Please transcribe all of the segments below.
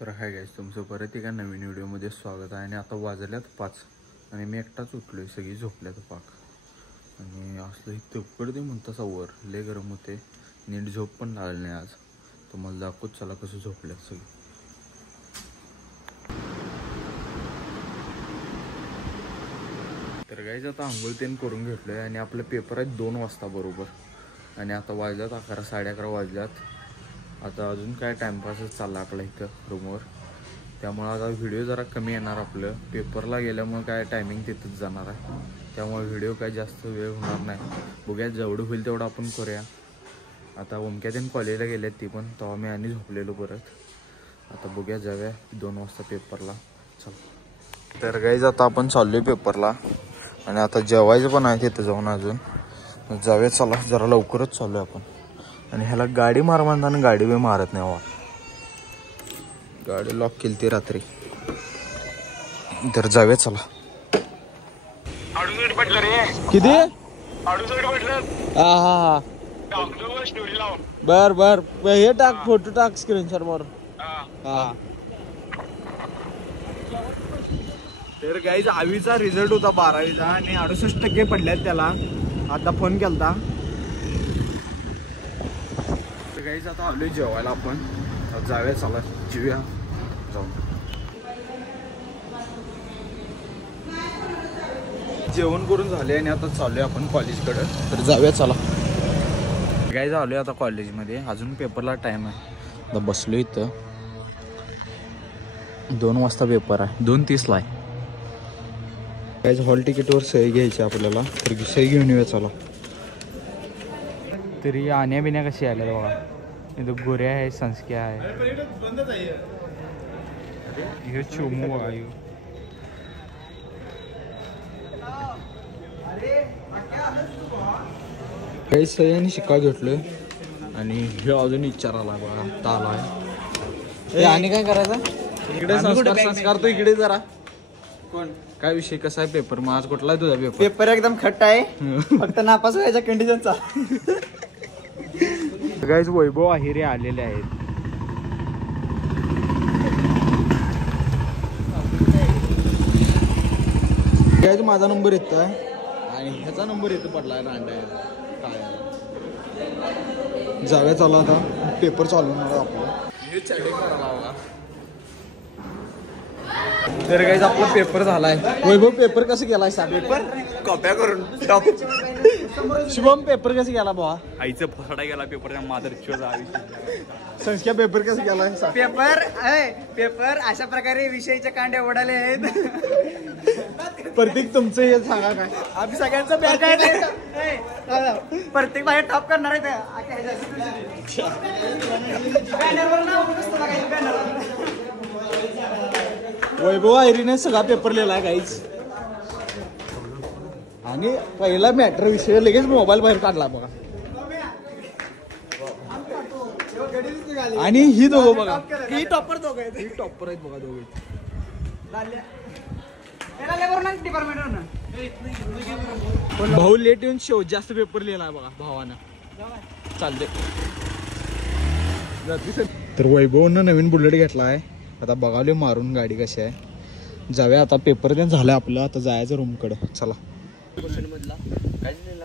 तर hi guys, तुमचं परत एका नवीन व्हिडिओमध्ये स्वागत आहे. आणि आता वाजल्यात 5 आणि मी एकटाच उठलो आहे. सगळी झोपल्यात पाक आणि असलं इथं उकडते म्हणतासा वर लय गरम होते. नीट झोप पण लागली नाही आज. तर मला दाखवत चला कसं झोपल्यात सगळी. तर गाईस आता आंघोळ तेन करून घेतलो आहे आणि आपलं पेपर आहे 2 वाजता बरोबर. आणि आता वाजल्यात 11, 11:30 वाजल्यात. आता अजून काय टाइमपासच चालला आपला इथं रूमवर. त्यामुळे आता व्हिडिओ जरा कमी येणार. आपलं पेपरला गेल्यामुळे काय टायमिंग तिथंच जाणार आहे. त्यामुळे व्हिडिओ काय जास्त वेळ होणार नाही. बघूया जेवढं होईल तेवढं आपण करूया. आता ओमक्यातीन कॉलेजला गेल्यात ती पण, तेव्हा मी आणि झोपलेलो परत. आता बघूया जाऊया 2 वाजता पेपरला. चल तर गाईज आता आपण चाललोय पेपरला आणि आता जेवायचं पण आहे तिथं जाऊन. अजून जाऊया चला, जरा लवकरच चाललोय आपण. आणि ह्याला गाडी मार म्हणताना गाडी बी मारत नाही हवा. गाडी लॉक केली ती रात्री. तर जाऊया चला. किती हा बर बर हे टाक, फोटो टाक, स्क्रीनशॉट मार. हा तर गाईज 10वीचा रिझल्ट होता 12वीचा आणि 68% पडल्यात त्याला. आता फोन केलता. गाईज आता आलोय जेवायला आपण. जाऊया चला, जेवूया जाऊन. जेवण करून झाले आणि आता चालूया आपण कॉलेजकडे. तर जाऊया चला. गाईज आलोय आता कॉलेजमध्ये. अजून पेपरला टाइम आहे. आता बसलो इथं. 2 वाजता पेपर आहे. 2:30 ला आहे. गाईज हॉल तिकीटवर सही घ्यायची आपल्याला. तर सही घेऊन येऊया चला. तरी आण्या बिण्या कशी आल्या बघा. इथं गोऱ्या आहे, संस्क्या आहे, हे चोमू बघा. काही सही आणि शिक्का घेतलोय आणि हे अजून विचारायला बघा ताला आहे. आणि काय करायचं इकडे संस्कार तो इकडे जरा. कोण काय विषय कसा आहे पेपर? मग आज कुठला आहे तुझा पेपर? पेपर एकदम खट्ट आहे. फक्त नापास व्हायच्या कंडिशनचा. गाईज वैभव आहिरे आलेले आहेत. गाईज माझा नंबर येतो आहे आणि ह्याचा नंबर येतो पडला रांडा काय. जाऊया चला आता. पेपर चालू होणार आपलं. हे चॅटिंग करायला बघा. तर गाईज आपला पेपर झालाय. वैभव पेपर कसं गेलाय? पेपर कॉप्या करून टॉप. शुभम पेपर कसं गेला भावा? आईचं फसाडा गेला पेपर. संस्कार पेपर कसं गेलाय? पेपर अशा प्रकारे विषयीचे कांडे ओढाले आहेत. प्रत्येक तुमचं हे सांगा काय. आम्ही सगळ्यांचं बॅग आहे. प्रत्येक बाहेर टॉप करणार आहे. वैभव आयरीने सगळा पेपर लिहिलाय गाईज. आणि पहिला मॅटर विषय लगेच मोबाईल बाहेर काढला बघा. आणि ही दोघं बघा, ही टॉपर दोघं आहेत. ही टॉपर आहेत बघा दोघे. भाऊ लेट येऊन शेव जास्त पेपर लिहिलाय बघा भावानं. चालते. तर वैभवनं नवीन बुलेट घेतलाय. आता बघावले मारून गाडी कशी आहे. जाऊया आता. पेपर ते झालं आपलं. आता जायचं रूम कडे. चला. काहीच लिहिलं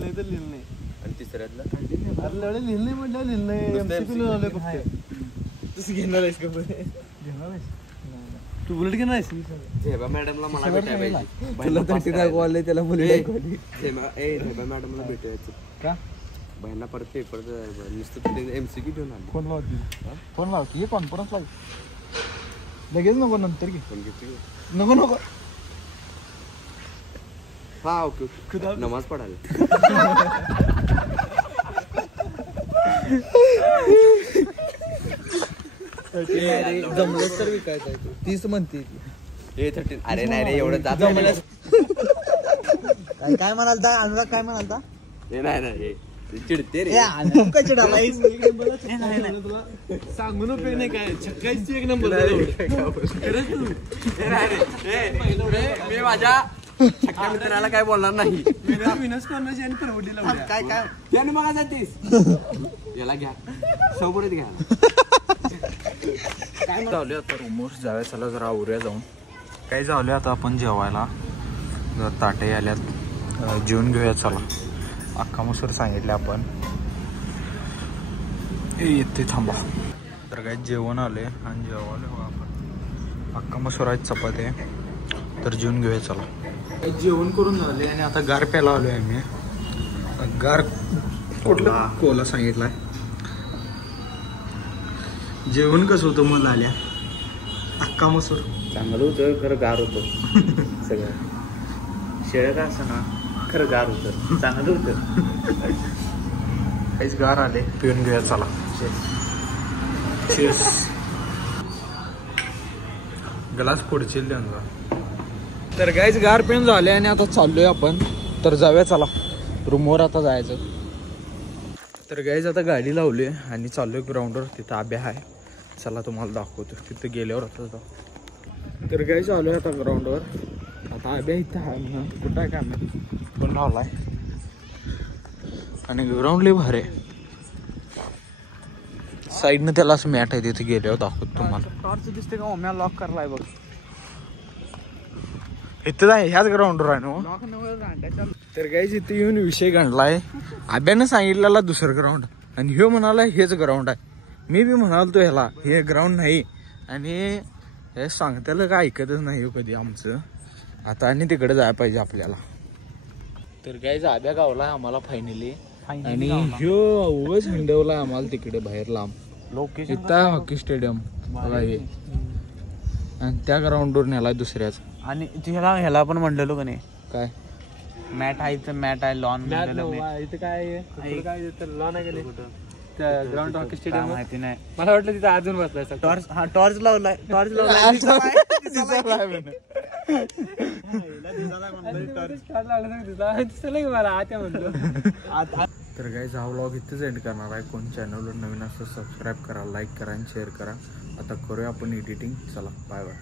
नाही तर लिहिलं नाही. आणि तिसऱ्यातलं लिहिलं नाही म्हटलं लिहिलं नाही. तसं घेणार आहेस का? घेणार आहेस तू? बुलेट घेणार आहेस? झेबा मॅडमला मला भेटायला पाहिजे. त्याला बुलेट झेबा मॅडमला भेटायचं का? बहिणा परत पेपर नुसतं MCQ घेऊन आले. फोन लावती. फोन लावती. हे कॉन्फरन्स लाव लगेच. नको नंतर घे. फोन घेते. नको नको. हा ओके ओके. नमाज पडायला. जमलं तर विकायचं आहे. 30 म्हणते. 13. अरे नाही रे एवढं जात. काय म्हणालता अनुराग? काय म्हणालता? नाही चिडते रे. सांगून उपयोग नाही काय. छक्काची एक नंबर. मी माझ्या छक्का मित्राला काय बोलणार नाही. काय काय त्याने मला जातीस. याला घ्या. सोबत घ्या. चालू आता रूमवर जाऊया, चला जरा आवरूया जाऊन. काय झालं आता आपण जेवायला, जर ताटे आल्यात जेवून घेऊया चला. अख्खा मसूर सांगितले आपण, येते थांबा. तर काय जेवण आले आणि जेवायला हो आपण अख्खा मसूर आहेत, चपाती आहे, तर जेवून घेऊया चला. जेवण करून झाले आणि आता गार प्यायला आलो आहे आम्ही. गार कुठला कोला सांगितलाय. जेवण कसं होतं मला आल्या, अख्खा मसूर चांगलं होतं खरं गार होतं सगळं. शेळ्या का असं ना खरं गार होतं, चांगलं होतं. काहीच गार आले, पिऊन घेऊया चला. Cheers. ग्लास पुढचे त्यांचा. तर काहीच गार पिऊन झाले आणि आता चाललोय आपण, तर जाऊया चला रूमवर आता जायचं. तर गाईज आता गाडी लावली आणि चाललोय ग्राउंडवर, तिथं आब्या आहे, चला तुम्हाला दाखवतो तिथं गेल्यावर आता जाऊ. तर गाईज आलोय आता ग्राउंडवर. आता आब्या इथं आहे म्हणून, कुठं आहे काय आम्ही पण लावलाय आणि ग्राउंड लय भारी आहे. साईडनं त्याला असं मॅट आहे, तिथे गेल्यावर दाखवतो तुम्हाला. टॉर्च दिसते का ओम्या लॉक करलाय बघ. इथं आहे, ह्याच ग्राउंडवर आहे ना. लॉक नव्हतं. तर गाईज इथे येऊन विषय घडलाय. आब्यानं सांगितलेला दुसरं ग्राउंड आणि ह्यो म्हणाला हेच ग्राउंड आहे. मी बी म्हणालतो ह्याला हे ग्राउंड नाही, आणि हे सांगताला काय ऐकतच नाही कधी आमचं. आता आणि तिकडे जायला पाहिजे आपल्याला. तर गाईज आब्या गावला आम्हाला फायनली, आणि ह्यो उगाच हिंडवला आम्हाला तिकडे बाहेर लांब. लोकेशन इथं हॉकी स्टेडियम बघा हे, आणि त्या ग्राउंडवर नेलाय दुसऱ्याच. आणि ह्याला पण म्हणलेलो का नाही, काय मॅट आहे इथं, मॅट आहे लॉन इथे काय लॉन आहे का नाही ग्राउंड हॉकी स्टेडियम माहिती नाही. मला वाटलं तिथे अजून बसलाय. टॉर्च, हा टॉर्च लावलाय, टॉर्च लावलाय. तर गाईज हा व्लॉग इथेच एंड करणार आहे. कोण चॅनलवर नवीन असं सबस्क्राईब करा, लाईक करा आणि शेअर करा. आता करूया आपण एडिटिंग. चला बाय बाय.